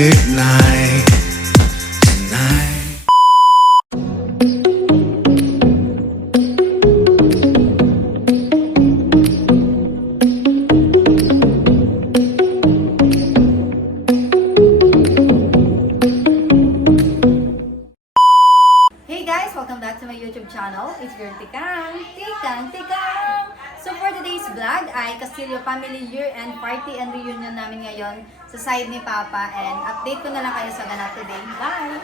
midnight tonight. Hey guys! Welcome back to my YouTube channel. It's Girl Tikang! Tikang! Tikang! So for today's vlog ay Castillo Family Year-End Party and Reunion namin ngayon sa side ni Papa, and update ko na lang kayo sa ganap today. Bye!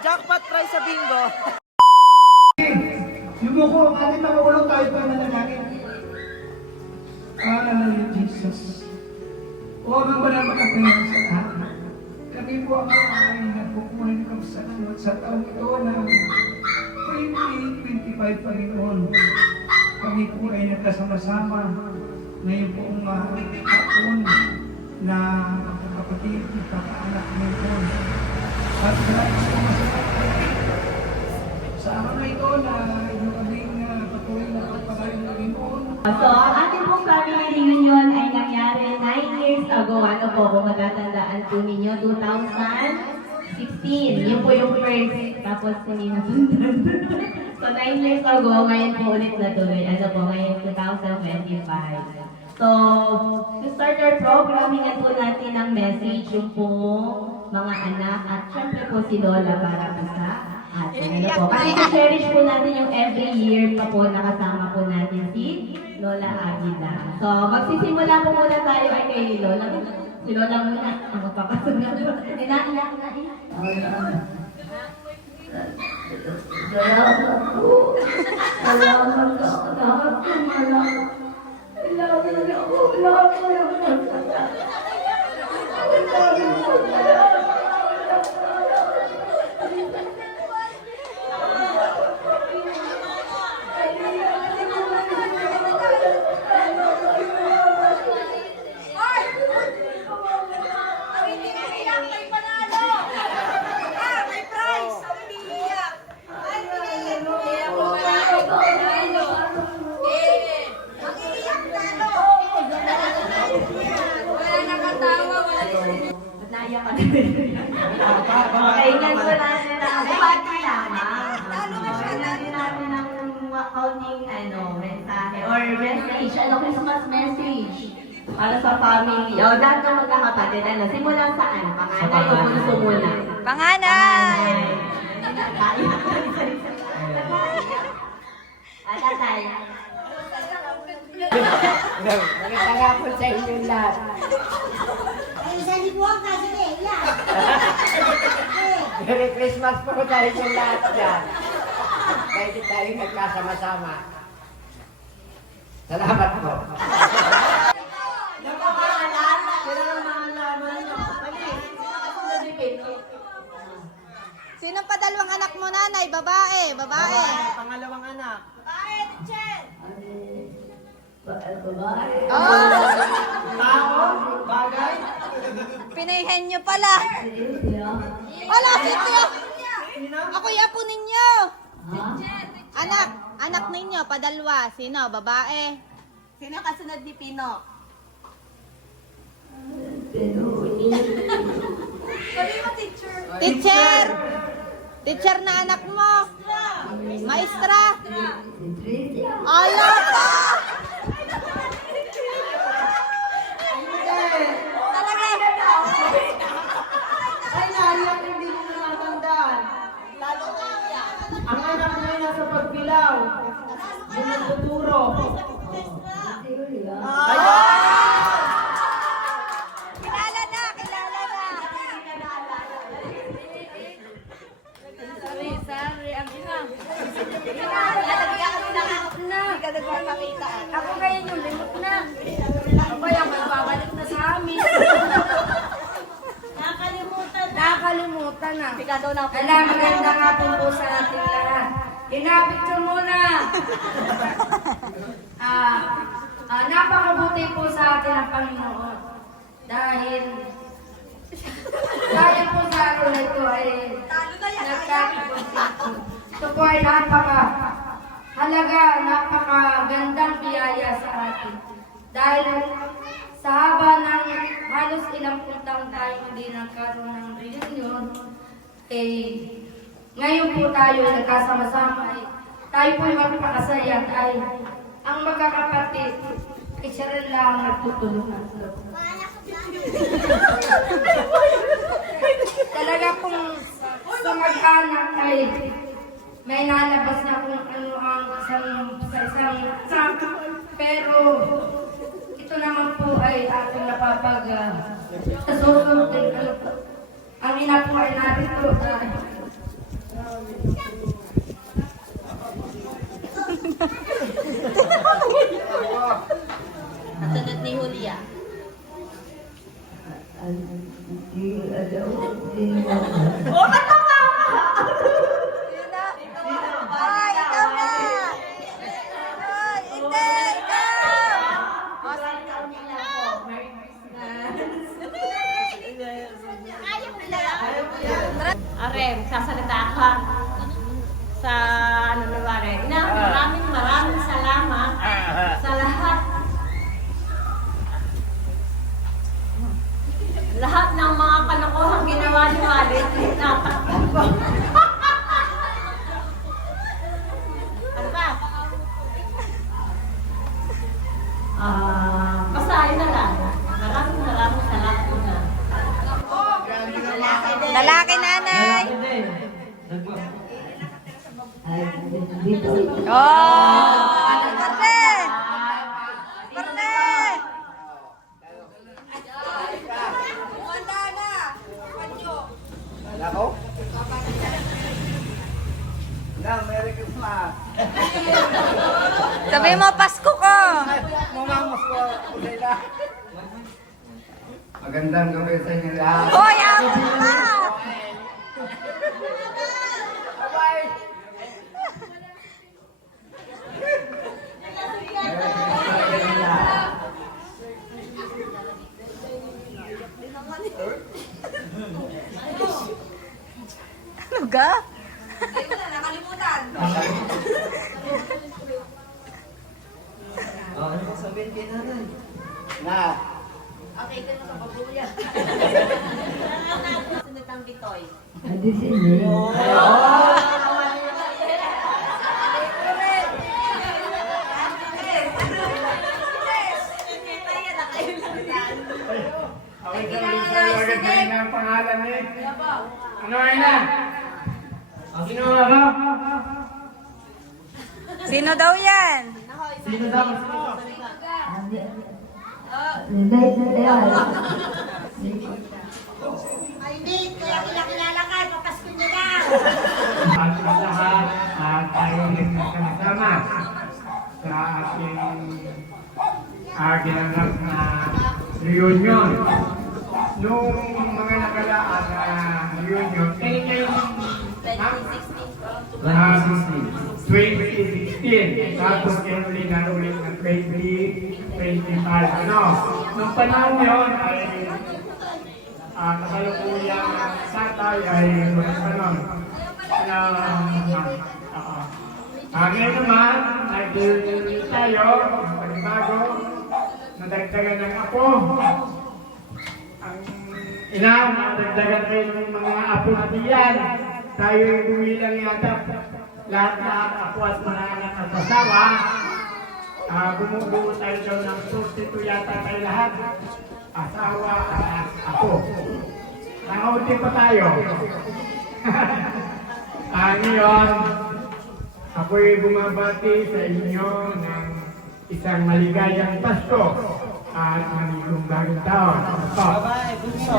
Jackpot prize sa bingo. Yumuko, kahit nakakulong tayo pa na nangyari. Hallelujah, Jesus. O ang wala makapaya sa lahat. Kami po ang ay nagpupunin kami sa taong ito na 2025 Panginoon. Kami po ay nagkasama-sama ngayon po ang hapon na kapatid, kapaanak ngayon. At maraming salamat sa araw na ito na inyong kaming patuloy na pagpagaling ng Panginoon. So, ang ating pong family reunion ay nangyari 9 years ago. Ano po, kung matatandaan po ninyo, 2016. Yun po yung first, tapos hindi nasundan. So, 9 years ago, ngayon po ulit natuloy. Ano po, ngayon 2025. So, to start our program, hingan po natin ang message yung po mga anak at syempre po si Lola para po sa atin. Ano po, kasi cherish po natin yung every year pa po nakasama po natin si Lola Agida. So, magsisimula po muna tayo ay kay Lola. Si Lola muna. Ang magpapasunod. Inaiyak na eh. Salamat po. Salamat po. Lahat po malaman. Kailangan ako. Lahat po yung magsasabi. Naiyak ka din. Kailan ko natin ang bati lamang. Kailan natin ang counting mensahe or message. Christmas message. Para sa family. O, dahil na magkakapatid. Simulan saan? Panganay o bunso muna? Panganay! Tatay. Maganda nga po sa inyo lahat. Merry Christmas po sa inyo lahat dyan. Kahit tayo nagkasama-sama. Salamat po. Sinong padalawang anak mo, nanay? Babae? Babae? Pangalawang anak. Babae. Oh! Tao, bagay, Pinayhen nyo pala. Wala, sino? Ako yapo ninyo. Anak ninyo, padalwa. Sino? Babae? Sino kasunod ni Pino? Teacher! Teacher na anak mo. Maestra. Ala pa! Talaga. Ay, naiyak hindi mo natatandaan. Ang anak na yun nasa pagpilaw. Yung nagtuturo. Kilala na. Sorry. Ang ina. Ako ngayon yung limot na. Ako yung magbabalik na sa amin. Nakakalimutan na. Alam, maganda nga po sa ating lahat. Inapit ko muna. Napakabuti po sa atin ang Panginoon. Dahil po sa akin na ito ay nagkakapagpapit. Ito po ay napakagandang biyaya sa atin. Dahil sa haba ng halos ilang taon tayo hindi nagkaroon ng reunion, ngayon po tayo nagkasama-sama. Tayo po ay magpakasaya dahil ang magkakapatid, siya rin lang nagtutulungan. Talaga pong sa mag-anak ay may nalabas na kung ano ang isang pero ito naman po ay ating sa susunod din ang ina po ay narito nasunod ni Julia. Are, sasalita ka sa ano nangyari. Maraming salamat sa lahat ng mga kalokohan ginawa ni Walit. Ano ba? Basta yun na lang. Maraming salamat po na. Lalaki, nanay. Oh! Parte! Parte! Wala na! Panyo! Ako? Na, Merry Christmas. Sabi mo, Pasko ko! Mamamos ko. Magandang gabi sa inyo lahat. Hoy, ako pa! Bye-bye. Ano ga? Nakalimutan. Ano sabihin kay nanay? Na. Okay, ka na sa babuya. Sunod ang bitoy. Ako sa agad na ang pangalan eh. Ano ay na? Sino ako? Sino daw yan? Sino daw? Ay, hindi. Kaya kilala ka. Papasko niya na. At sa lahat, tayo ulit magkasama sa ating ginanap na reunion. Nung mga nakalaan na reunion, ngayon 2016. Tapos ulit na ulit ng 2025. Ano? Nung panahon yun ay kasalukuyang tatay ay magkaroon ngayon naman, nag-deal tayo, pagbago, nadagdagan ng apo. Ang ina, nadagdagan rin ng mga apo na diyan. Tayo bumilang yata lahat na apo at mga anak at asawa. Bumubuo tayo daw ng 42 yata tayo lahat. Asawa at apo. Nangaunti pa tayo. Ngayon, ako'y bumabati sa inyo ng isang maligayang Pasko at maligong bagong taon. Bye-bye, bunso.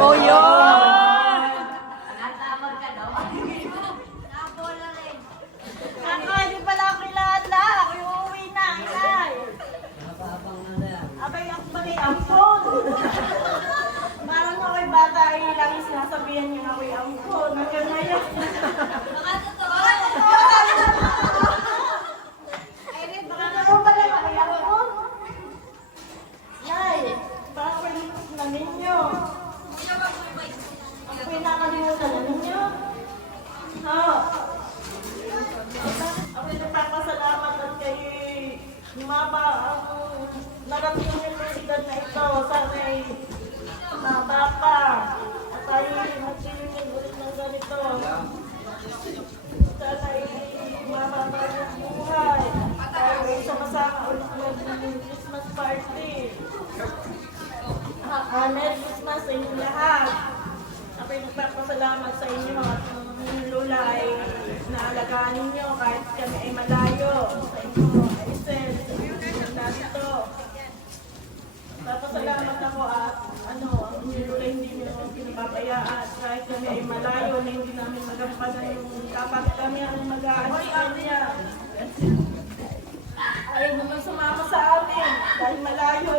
Oh, yun! Natakot ka daw. Nabola rin. Ako, hindi pala ako lahat-lahat. Ako yung uuwi na, inay. Abay, ako ba kay Ampon? Parang ako'y bata ay lagi sinasabihan niyo na ako'y Ampon. Hanggang ngayon. Baka totoo. Baka naman pala ako'y Ampon. Nay, parang ako'y limus na ninyo. Ako'y nakalimutan na ninyo. Oo. Ako'y nagpapasalamat at kay Mama ang narating niyo sa edad na ito. Sana'y mababa at tayo magsilingin ulit ng ganito. Sana'y mababa yung buhay. Tayo ay sama-sama ulit ng Christmas party. Merry Christmas sa inyo lahat. Ako'y nagpapasalamat sa inyo at yung lula ay naalagaan ninyo kahit kami ay malayo. Sa inyo, Aisel, dito. Papasalamat ako at ang lula hindi nyo pinapabayaan kahit kami ay malayo na hindi namin magampanan yung kapag kami ang mag-aasal niya. Ayaw naman sumama sa amin dahil malayo.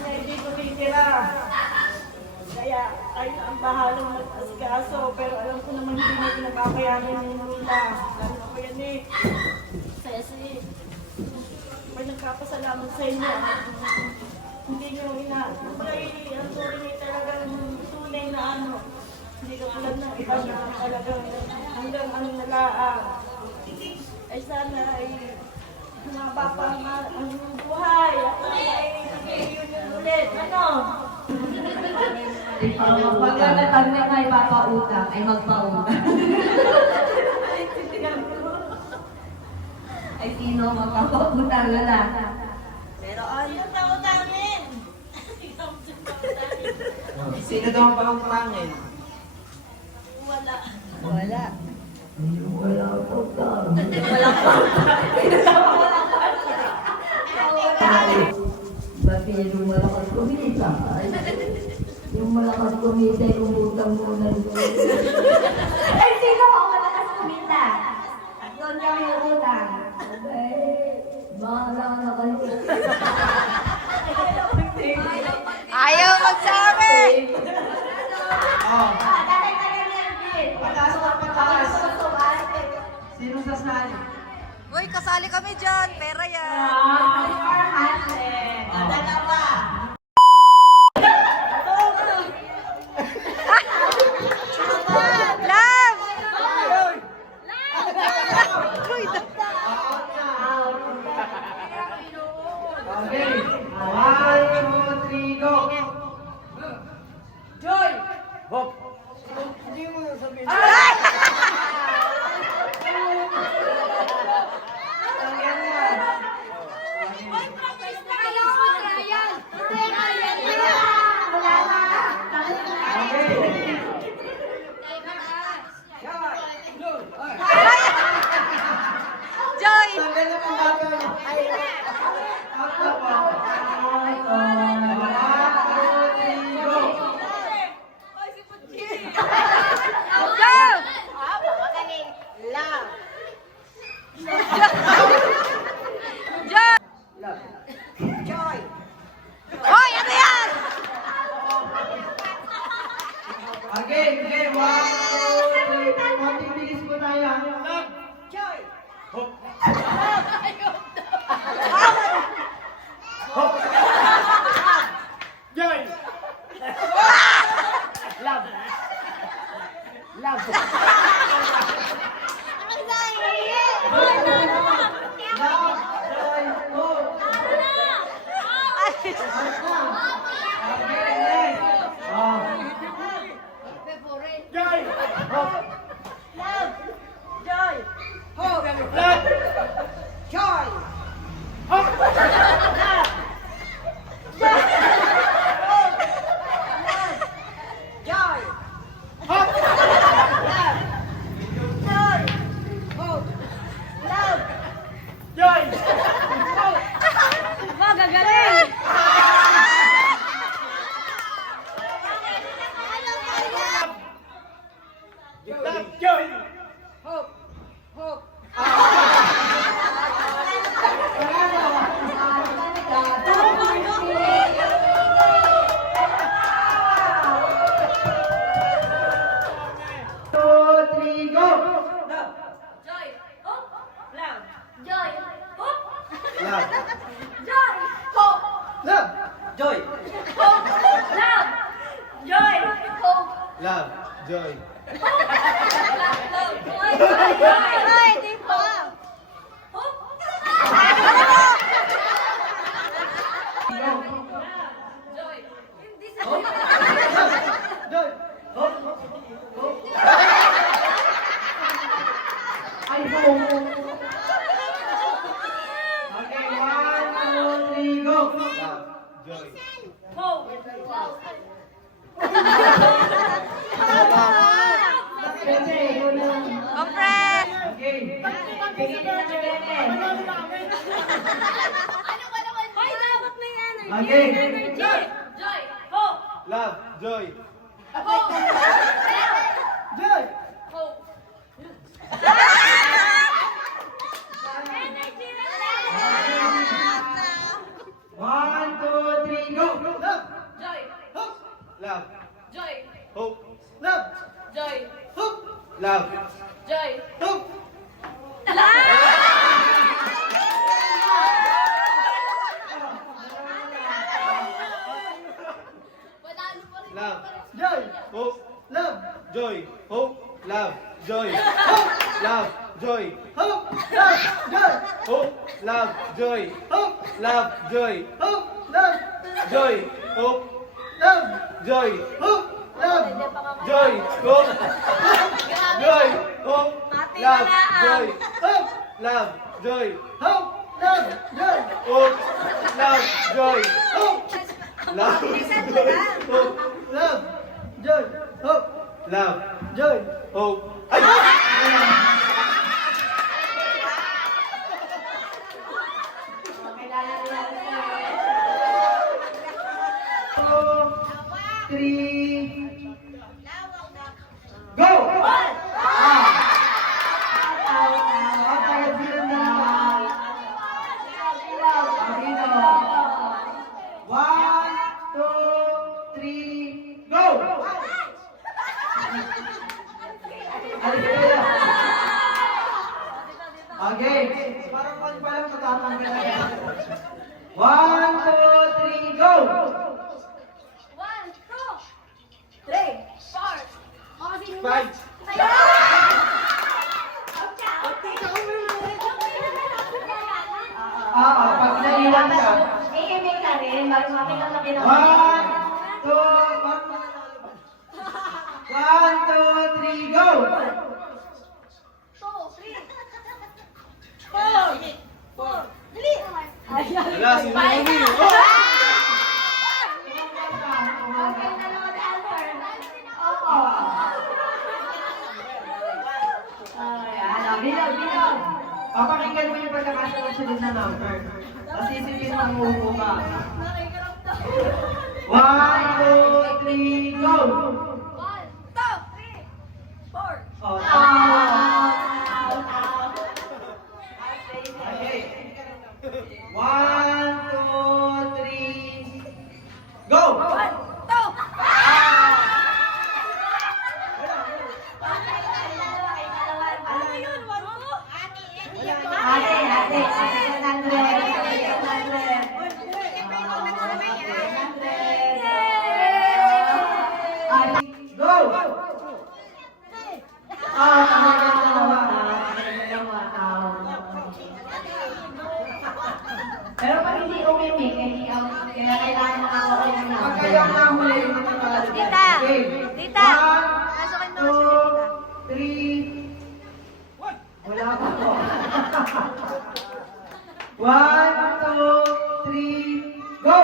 Hindi ko titira. Kaya ay ang bahalang mag-asikaso, pero alam ko naman hindi na pinapapayanan yung lula. Lalo ko yan eh. Kasi may nagpapasalamat sa inyo. Hindi nyo ang tuloy ay talagang tunay na ano. Hindi ka tulad ng iba na talagang hanggang nalaang. Ay sana ay humaba pa ang buhay. At ay nag-reunion ulit. Ano? Pagka natag na kay papautang, ay magpautang. Ay sino magpapautang na. Pero ayun na utangin. Sino daw ang pangangin? Wala. Wala. Bakit yung malakas kumita? Yung malakas kumita, umutang muna doon. Ay sino ang malakas kumita? Doon kami utang. Bahala na kayo. Ayaw magsabi! Tatay tayo Nervin. Sino sasali? Uy, kasali kami dyan. Pera yan. Love! Uy, Okay. 1, 2, 3, go! Joy! Hop! Hindi mo yung sabihin. Joy! Go! Joy! Hoy, ano yan? Again, 1, 2, 3, konting bilis po tayo. Joy! Hop! Joy! Hope! Love! Joy! Hope! Love! Joy! Hope! Joy! Hope! Joy! Hope! Love! Joy! Magagaling! Love! Joy! Hope! Hope! Two, three, go! Joy! Hope! Love! Joy! Hope! Love! Joy! Hope! Love! Joy! Hope! Love! Joy! Hope! Love! Joy! Ay, di pa! Joy! Ay, boom. Okay, 1, 2, 3, go! Love! Joy! Kasi, yun lang. Compress! Okay! Ay, dapat may energy! Okay! Joy! Joy! Hope! Love! Joy! Hope! Joy! Hope! Energy! 1, 2, 3, go! Love! Joy! Hope! Love! Joy! Hope! Love! Joy! Hope! Love! Joy! Hope! Love! Joy! Hope! Love! Joy! Hope! Love! Joy! Hope! Love! Joy! Hope! Love! Joy! Hope! Love! Joy! Hope! Love! Joy! Hope! Love! Joy! Hope! Love! Joy! Hope! Love! Joy! Hope! Joy! Hope! Love! Joy! Hope! Love! Joy! Hope! Love! Joy! Hope! Love! Joy! Hope! Love! Hope! Love! Joy! Hope! Love! Joy! Hope! Ay! Three, go! One, two, three, go! Okay, parang palang matatanggal na yan. 1, 2, 3, go! 1, 2, 3, 4, 5, pag naiwan ka. Iimik ka rin, bago makita-laki ng 1, 2, 3, go! 4! Dali! Wala, sino yung Bilang. Papakinggan mo yung pagkakasunod na number. Tapos isipin mo ang upo ka. 1, 2, 3, go! 1, 2, 3, 4. Oh, okay. 1, 2, 3, go! 1, 2. Go! kayo ang nahuli yung mananalo. Tita! Okay. Tita! 1, 2, 3. Wala pa po. 1, 2, 3, go!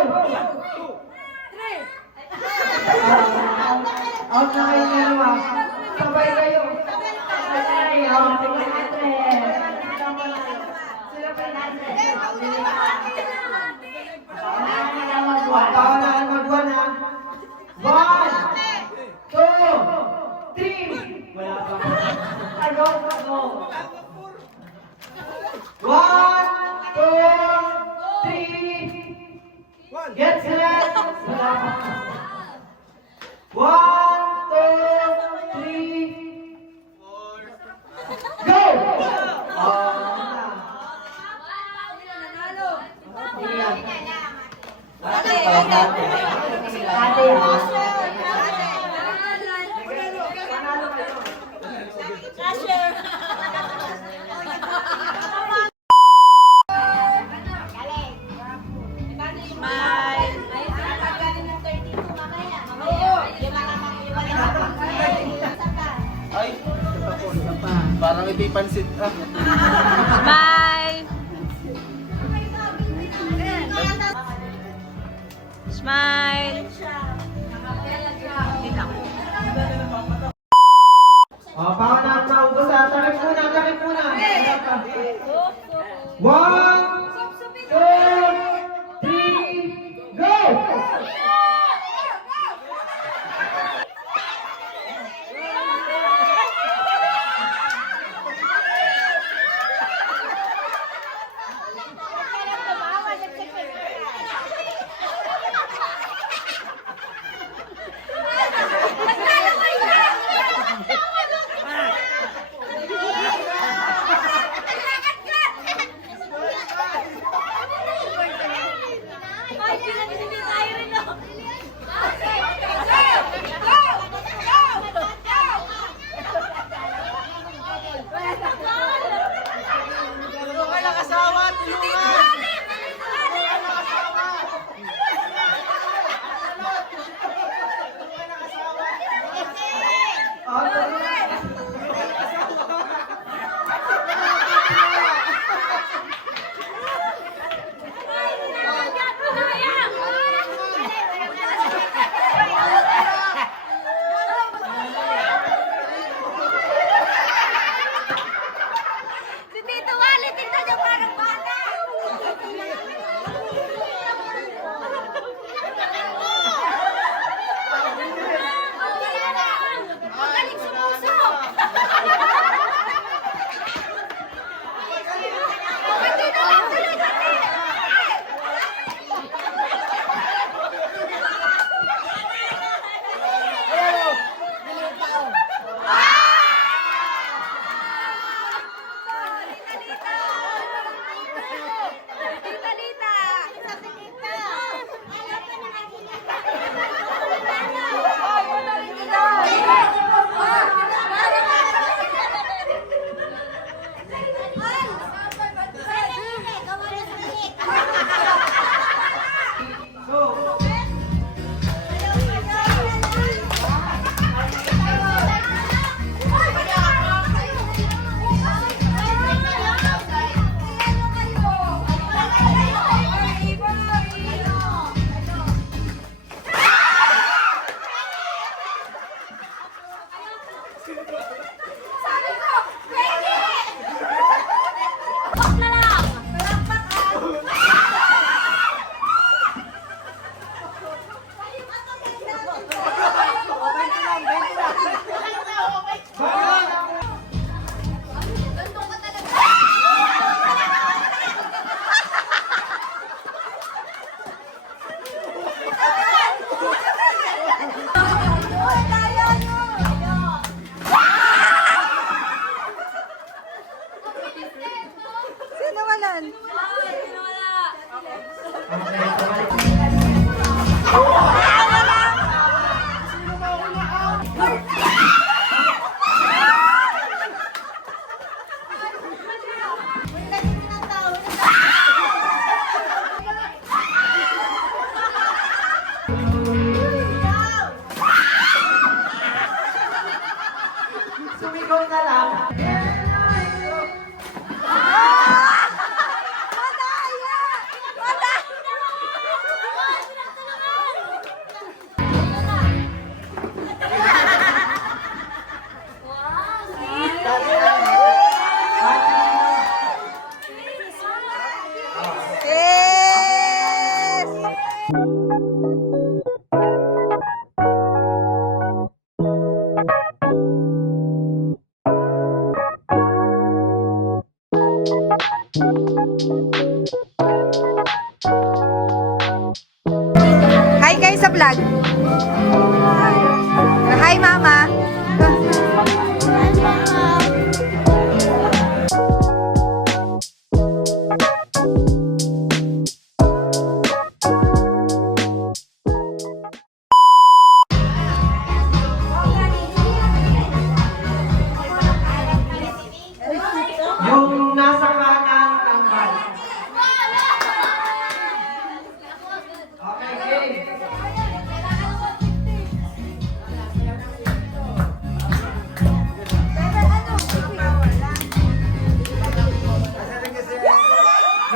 Out na kayo dalawa. Sabay kayo. Sabay kayo. Sila pa Pawalaan mag-1 ha. 1, 2, 3. Wala pa. Go, go. 1, 2, 3. Get set. Wala pa. 1, 2, 3. Go! Parang ito'y pansit ah. Smile! Smile! Baka na naubos ha. Takip muna, takip muna. 1, 2, 3, go! sa vlog. Hi, Mama. Yung nasa kanan, tanggal. Okay, game.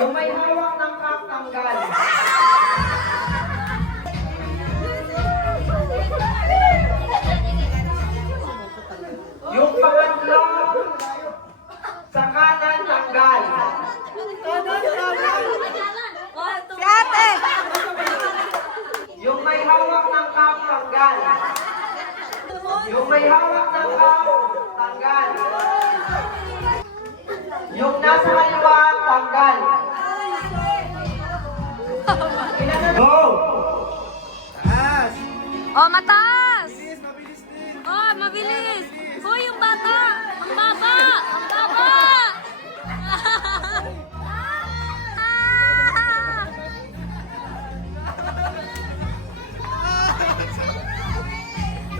Yung may hawak ng cup, tanggal. Yung pangatlo, sa kanan, tanggal. Si ate! Yung may hawak ng cup, tanggal. Yung may hawak ng cup, tanggal. Yung nasa kaliwa, tanggal. Go! Oh, mataas! Oh, mabilis! Hoy, yung bata! Ang baba! Ang baba!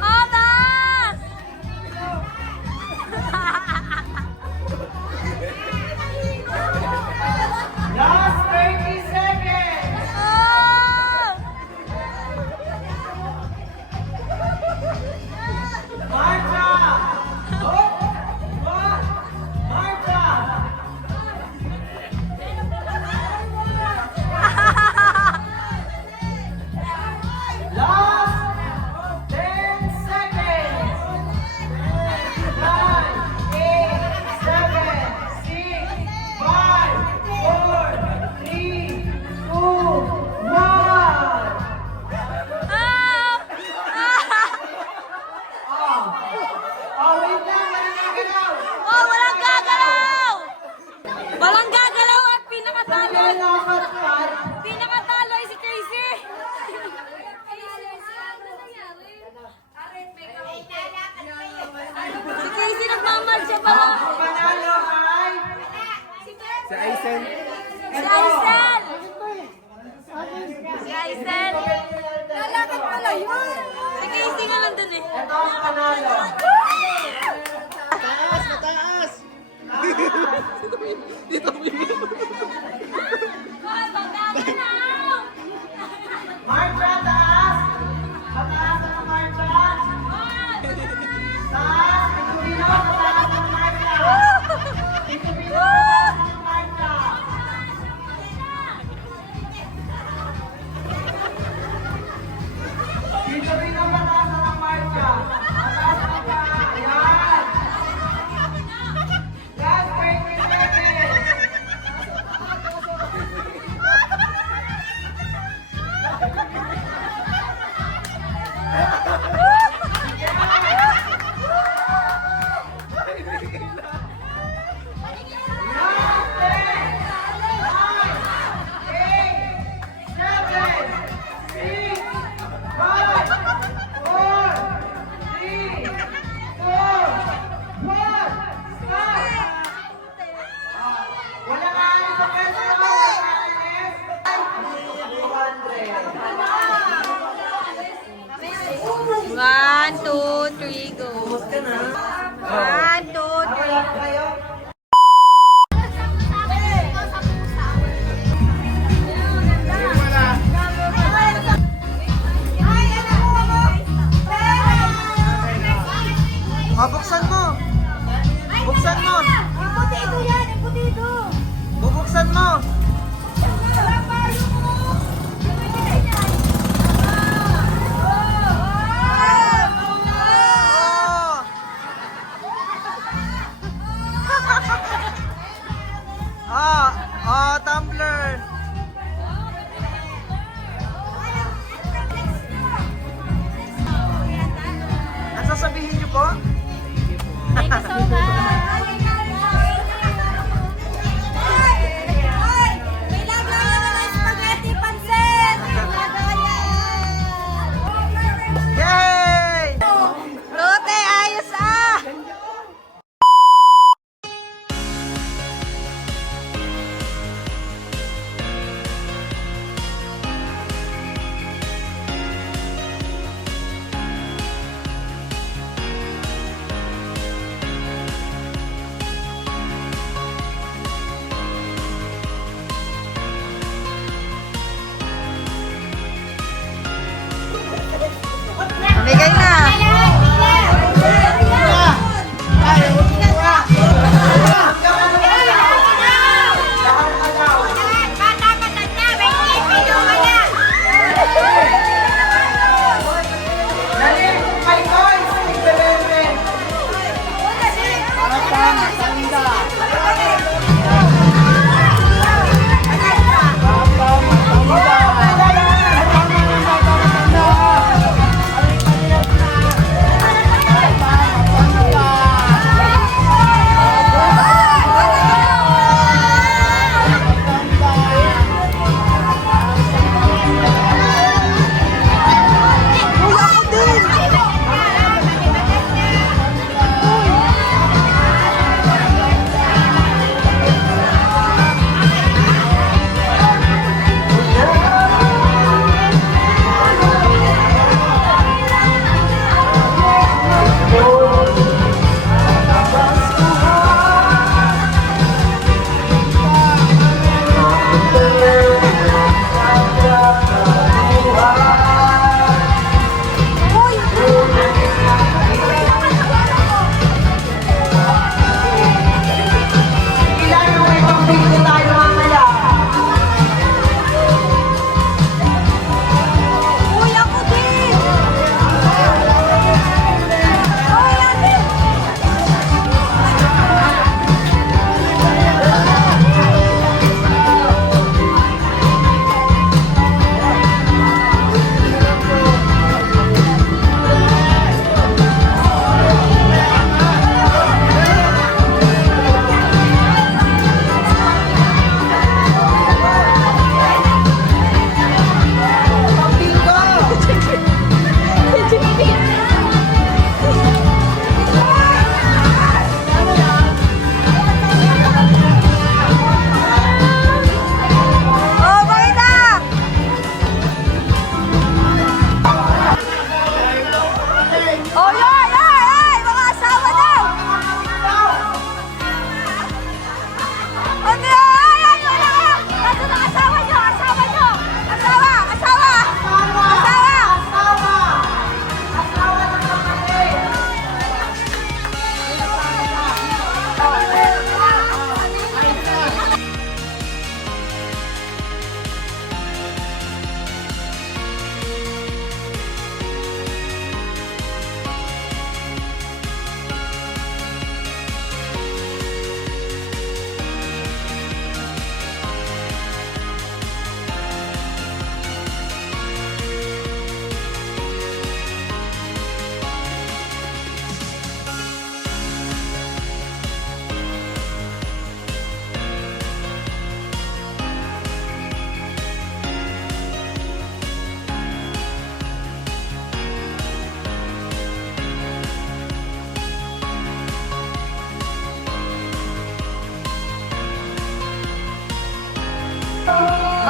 Oh, taas! Last 30 seconds! Oh! Marcha! Oh! One! Marcha! Last 10 seconds! 9, 8, 7, 6, 5, 4, 3, 2, 1! Oh, wait lang! Walang gagalaw! Oh, walang gagalaw! Walang gagalaw at pinakatalo! Dapat at Pinakatalo ay si Casey! Si Casey nagmamarcha pa! ang panalo ay Si Aisen. Si Aisel! Si Aisel! Lalakad pala yun! Si Casey nga nandun eh! ito ang panalo. Marcha, taas! Mataas ang marcha! Taas! Pintubino, mataas ang marcha! Pintubino, mataas ang marcha! Pintubino, mataas ang marcha! Mataas ang paa! Ayan! Last 20 seconds!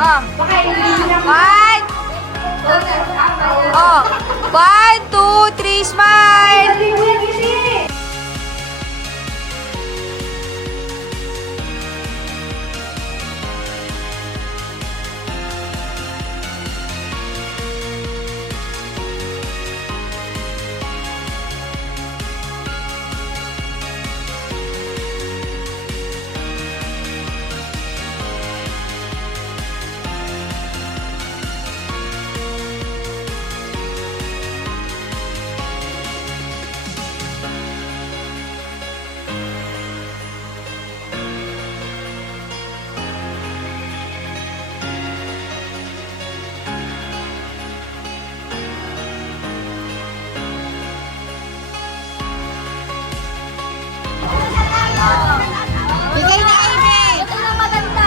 Oh. One. Oh. 1, 2, 3, smile. Bigay na Ivy! Ito na maganda.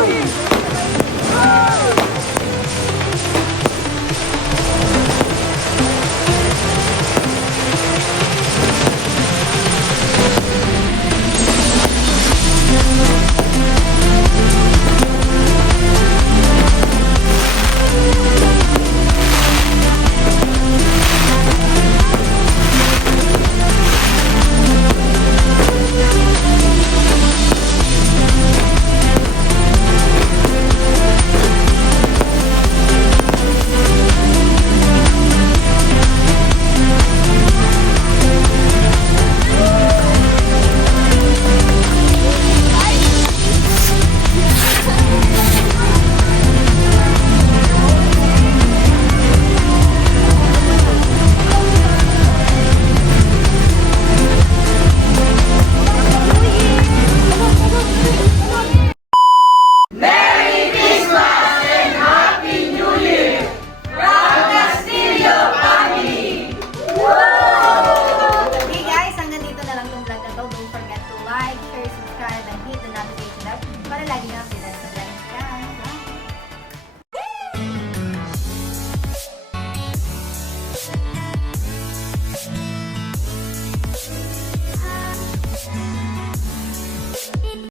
Woo!